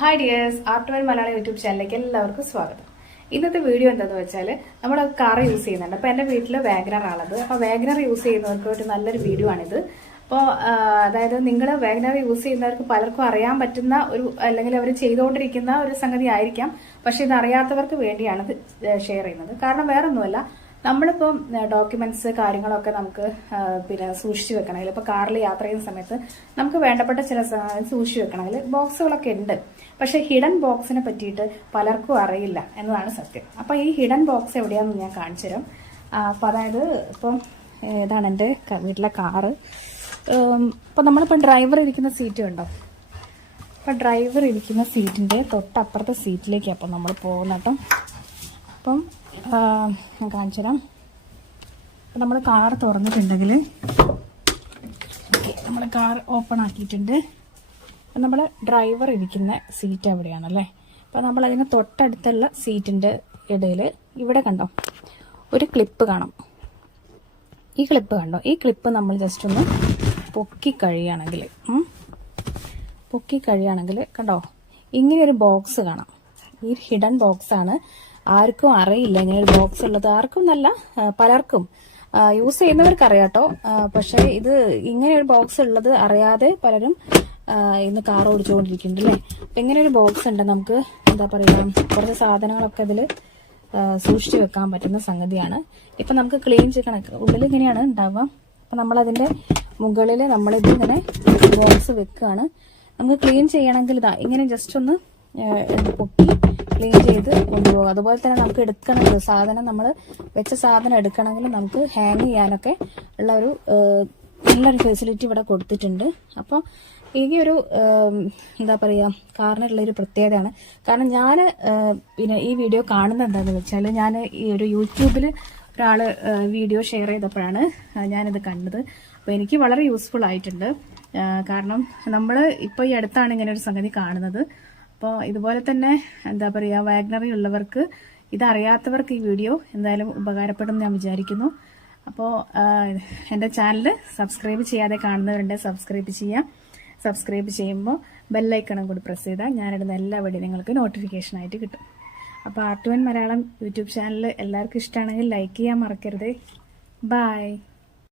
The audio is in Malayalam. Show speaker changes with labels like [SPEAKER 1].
[SPEAKER 1] Hi dears art Malayalam YouTube ചാനലിലേക്ക് എല്ലാവർക്കും സ്വാഗതം. ഇന്നത്തെ വീഡിയോ എന്താന്ന് വെച്ചാൽ നമ്മൾ കാർ യൂസ് ചെയ്യുന്നുണ്ട്. അപ്പോൾ എന്റെ വീട്ടിൽ വാഗനർ ആണത് അപ്പോൾ വാഗനർ യൂസ് ചെയ്യുന്നവർക്ക് ഒരു നല്ലൊരു വീഡിയോ ആണിത്. അപ്പോൾ അതായത് നിങ്ങൾ വാഗനർ യൂസ് ചെയ്യുന്നവർക്ക് പലർക്കും അറിയാൻ പറ്റുന്ന ഒരു അല്ലെങ്കിൽ അവർ ചെയ്തുകൊണ്ടിരിക്കുന്ന ഒരു സംഗതി ആയിരിക്കാം. പക്ഷെ ഇത് അറിയാത്തവർക്ക് വേണ്ടിയാണ് ഷെയർ ചെയ്യുന്നത്. കാരണം വേറൊന്നുമല്ല നമ്മളിപ്പം ഡോക്യുമെന്റ്സ് കാര്യങ്ങളൊക്കെ നമുക്ക് പിന്നെ സൂക്ഷിച്ചു വെക്കണമെങ്കിൽ ഇപ്പോൾ കാറിൽ യാത്ര ചെയ്യുന്ന സമയത്ത് നമുക്ക് വേണ്ടപ്പെട്ട ചില സൂക്ഷിച്ചു വെക്കണമെങ്കിൽ ബോക്സുകളൊക്കെ ഉണ്ട്. പക്ഷെ ഹിഡൻ ബോക്സിനെ പറ്റിയിട്ട് പലർക്കും അറിയില്ല എന്നതാണ് സത്യം. അപ്പോൾ ഈ ഹിഡൻ ബോക്സ് എവിടെയാണെന്ന് ഞാൻ കാണിച്ചു തരാം. അതായത് ഇപ്പം ഇതാണ് എന്റെ വീട്ടിലെ കാറ്. ഇപ്പം നമ്മളിപ്പോ ഡ്രൈവർ ഇരിക്കുന്ന സീറ്റ് ഉണ്ടോ അപ്പം ഡ്രൈവർ ഇരിക്കുന്ന സീറ്റിന്റെ തൊട്ടപ്പുറത്തെ സീറ്റിലേക്കാണ് അപ്പം നമ്മൾ പോകുന്ന കേട്ടോ. അപ്പം കാണിച്ചു തരാം. അപ്പം നമ്മൾ കാർ തുറന്നിട്ടുണ്ടെങ്കിൽ ഓക്കെ നമ്മൾ കാർ ഓപ്പൺ ആക്കിയിട്ടുണ്ട്. അപ്പം നമ്മൾ ഡ്രൈവർ ഇരിക്കുന്ന സീറ്റ് എവിടെയാണല്ലേ? അപ്പം നമ്മൾ അതിന് തൊട്ടടുത്തുള്ള സീറ്റിന്റെ ഇടയിൽ ഇവിടെ കണ്ടോ? ഒരു ക്ലിപ്പ് കാണാം. ഈ ക്ലിപ്പ് കണ്ടോ? ഈ ക്ലിപ്പ് നമ്മൾ ജസ്റ്റ് ഒന്ന് പൊക്കി കഴിയുകയാണെങ്കിൽ പൊക്കി കഴിയുകയാണെങ്കിൽ കണ്ടോ? ഇങ്ങനെ ഒരു ബോക്സ് കാണാം. ഈ ഹിഡൻ ബോക്സാണ് ആർക്കും അറിയില്ല. ഇങ്ങനെ ഒരു ബോക്സ് ഉള്ളത് ആർക്കും നല്ല പലർക്കും. യൂസ് ചെയ്യുന്നവർക്ക് അറിയാട്ടോ പക്ഷെ ഇത് ഇങ്ങനെ ഒരു ബോക്സ് ഉള്ളത് അറിയാതെ പലരും ഇന്ന് കാർ ഓടിച്ചുകൊണ്ടിരിക്കുന്നുണ്ട് അല്ലേ? അപ്പൊ ഇങ്ങനെ ഒരു ബോക്സ് ഉണ്ട് നമുക്ക് എന്താ പറയുക കുറച്ച് സാധനങ്ങളൊക്കെ ഇതിൽ സൂക്ഷിച്ചു വെക്കാൻ പറ്റുന്ന സംഗതിയാണ്. ഇപ്പൊ നമുക്ക് ക്ലീൻ ചെയ്യണം ഉള്ളിൽ ഇങ്ങനെയാണ് ഉണ്ടാവുക. അപ്പൊ നമ്മളതിന്റെ മുകളിൽ നമ്മളിത് ഇങ്ങനെ ബോക്സ് വെക്കുകയാണ് നമുക്ക് ക്ലീൻ ചെയ്യണമെങ്കിൽ ഇതാ ഇങ്ങനെ ജസ്റ്റ് ഒന്ന് ഇത് പൊക്കി ക്ലീൻ ചെയ്ത് കൊണ്ടുപോകും. അതുപോലെ തന്നെ നമുക്ക് എടുക്കണമെങ്കിൽ സാധനം നമ്മൾ വെച്ച സാധനം എടുക്കണമെങ്കിൽ നമുക്ക് ഹാങ് ചെയ്യാനൊക്കെ ഉള്ള ഒരു നല്ലൊരു ഫെസിലിറ്റി ഇവിടെ കൊടുത്തിട്ടുണ്ട്. അപ്പോൾ ഈ ഒരു എന്താ പറയുക കാറിനുള്ള ഒരു പ്രത്യേകതയാണ്. കാരണം ഞാൻ പിന്നെ ഈ വീഡിയോ കാണുന്നത് എന്താണെന്ന് വെച്ചാൽ ഞാൻ ഈ ഒരു യൂട്യൂബിൽ ഒരാൾ വീഡിയോ ഷെയർ ചെയ്തപ്പോഴാണ് ഞാനിത് കണ്ടത്. അപ്പോൾ എനിക്ക് വളരെ യൂസ്ഫുൾ ആയിട്ടുണ്ട്. കാരണം നമ്മൾ ഇപ്പോൾ ഈ അടുത്താണ് ഇങ്ങനെ ഒരു സംഗതി കാണുന്നത്. അപ്പോൾ ഇതുപോലെ തന്നെ എന്താ പറയുക വാഗ്നറി ഉള്ളവർക്ക് ഇതറിയാത്തവർക്ക് ഈ വീഡിയോ എന്തായാലും ഉപകാരപ്പെടും ഞാൻ വിചാരിക്കുന്നു. അപ്പോൾ എന്റെ ചാനൽ സബ്സ്ക്രൈബ് ചെയ്യാതെ കാണുന്നവരുണ്ട് സബ്സ്ക്രൈബ് ചെയ്യാം. സബ്സ്ക്രൈബ് ചെയ്യുമ്പോൾ ബെല്ലൈക്കണം കൂടി പ്രസ് ചെയ്താൽ ഞാനിടുന്ന എല്ലാ വീഡിയോ നിങ്ങൾക്ക് നോട്ടിഫിക്കേഷൻ ആയിട്ട് കിട്ടും. അപ്പോൾ art one Malayalam YouTube channel എല്ലാവർക്കും ഇഷ്ടമാണെങ്കിൽ ലൈക്ക് ചെയ്യാൻ മറക്കരുത്. ബൈ